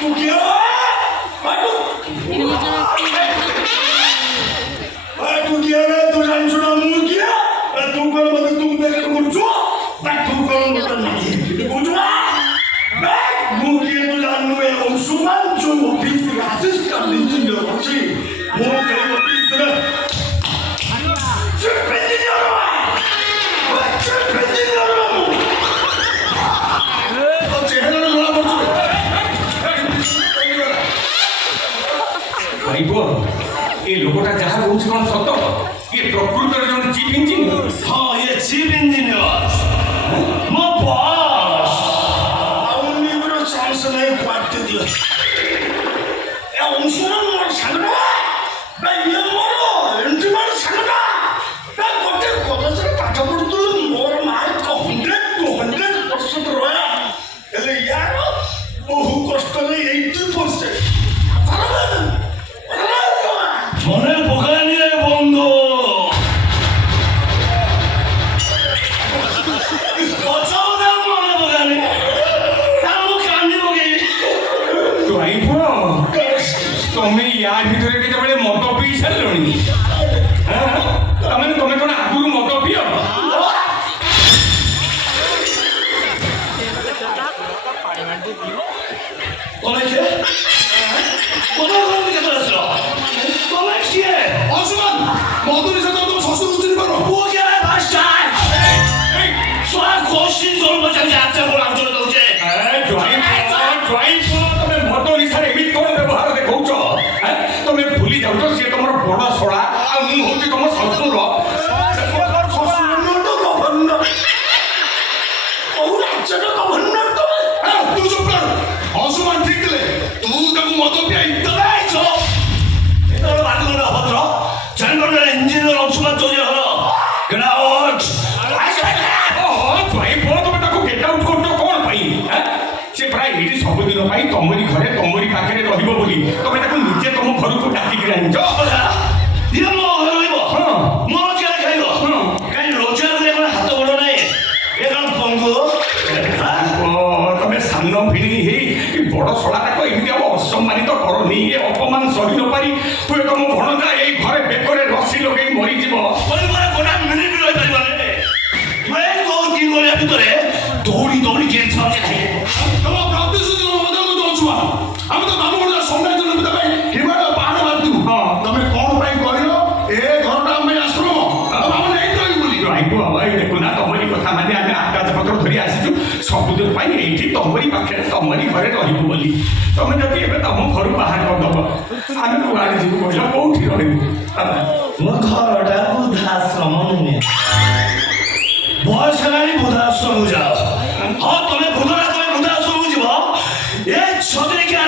तू क्या तू क्या तू जान सुना मुंह किया तू कर बता तू देख तू जो तू कर बता नहीं तू जो मुंह किया तू जान में सुमान जो ऑफिस का असिस्टेंट इंजीनियर होची मुंह के ऑफिस रे ये लोकटा जहाँ कौन सत ये प्रकृत चीफ इंजीनियर हाँ ये चीफ इंजीनियर मो बॉस आउनी बरो चांस नहीं काटते दियो ए ओंसुना मोर संगना बे ये मोरो एंट्री मार संगना बे कोटे कॉलेज रे पाठ पढुतु मोर मार्क 100% रोया एले यार बहु कष्ट रे 80% মনে পোকানি রে বন্ধু পচাও দে মনে পোকানি তাও কান্দি পকেই তুমি ইয়ার ভিতরে কেতবে মদ পিই সারলনি তুমি কোন আগুরু মদ পিও তোমরা কে কোথায় কোথায় কেটে আসলো তোমরা কে অসমান মদনের সাথে তুমি শ্বশুর উঠতে পারো ও কে ভাষায় এই সোয়া কোশ্চেন করব যে আচ্ছা বল আঞ্চল দউছে ড্রাইভ তুমি মদ নিশারে এমিত কোন ব্যবহার দেখৌছ তুমি ভুলি যাউছ সে তোমার বড় সড়া আর মু হচ্ছে তোমার শ্বশুর অসমান ঠিক দিলে তুই তাকে মদ পিয়াই দেয় তো এটা হলো বাদুর অভদ্র জানবার ইঞ্জিনিয়ার অংশমান চলে হলো গ্রাউন্ড তুমি তাকে গেট আউট করছ কোন পাই সে প্রায় এটি ସବୁଦିନ ପାଇଁ ତମରି ଘରେ ତମରି ପାଖରେ ରହିବ ବୋଲି ତମେ ତାକୁ ନିଜେ ତମ ଘରକୁ ଡାକିକି ଆଣିଛ ଇଏ ମୋ ଘରେ ରହିବ ମୋ ରୋଜଗାର ଖାଇବ କାହିଁ ରୋଜଗାର କଲେ କ'ଣ ହାତ ଗୋଡ଼ ନାହିଁ ଏ କ'ଣ ପଙ୍ଗୁ ତମେ ସାନ ଭିଣୀ ହେଇ ବଡ଼ ଶଳାଟାକୁ ଏମିତି ଆଉ ଅସମ୍ମାନିତ କରନି ଏ ଅପମାନ ସହି ନ ପାରି ହୁଏ ତମ ଭଣଜା ଏଇ ଘରେ ବେକରେ ରସି ଲଗେଇ ମରିଯିବ ପରିବାର ଗୋଟା ମିନିଟ୍ ରହିପାରିବନି ମୁଁ କହୁଛି କରିବା ଭିତରେ ଦୌଡ଼ି ଦୌଡ଼ି ଗେଟ୍ ସାହାଯ୍ୟ ଖାଇବ ତମ ପ୍ରତିଶ୍ରୁତି ବଦଳକୁ ଦଉଛୁ ଆମେ ତ ମାମୁଁ ଘର ସମ୍ରାଟ ଜନତା ପାଇଁ ହିମାଳୟ ପାହାଡ଼ ମାରିଛୁ ତମେ କ'ଣ ପାଇଁ କହିଲ ଏ ଘରଟା ଆମ ପାଇଁ ଆଶ୍ରମ ଆମେ ନେଇ ରହିବୁ ବୋଲି ରହିବୁ ଭାଇ ଦେଖୁନା ତମରି କଥା ମାନେ ଆମେ ଆକାଶ ପତ୍ର ଧରି ଆସିଛୁ ସବୁଦିନ ପାଇଁ ଏଇଠି ତମରି ପାଖରେ ତମରି ଘରେ ରହିବୁ ବୋଲି ତମେ ଯଦି ଏବେ ତମ ଘରୁ ବାହାର କରିଦବ ଆମେ କୁଆଡ଼େ ଯିବୁ କହିଲ କୋଉଠି ରହିବୁ ମୋ ଘରଟା ବୃଦ୍ଧାଶ୍ରମ ନୁହେଁ ବୟସ ହେଲାଣି ବୃଦ୍ଧାଶ୍ରମକୁ ଯାଅ ହଁ ତମେ ବୃଦ୍ଧଟା ତମେ ବୃଦ୍ଧାଶ୍ରମକୁ ଯିବ ଏ ସଜରିକା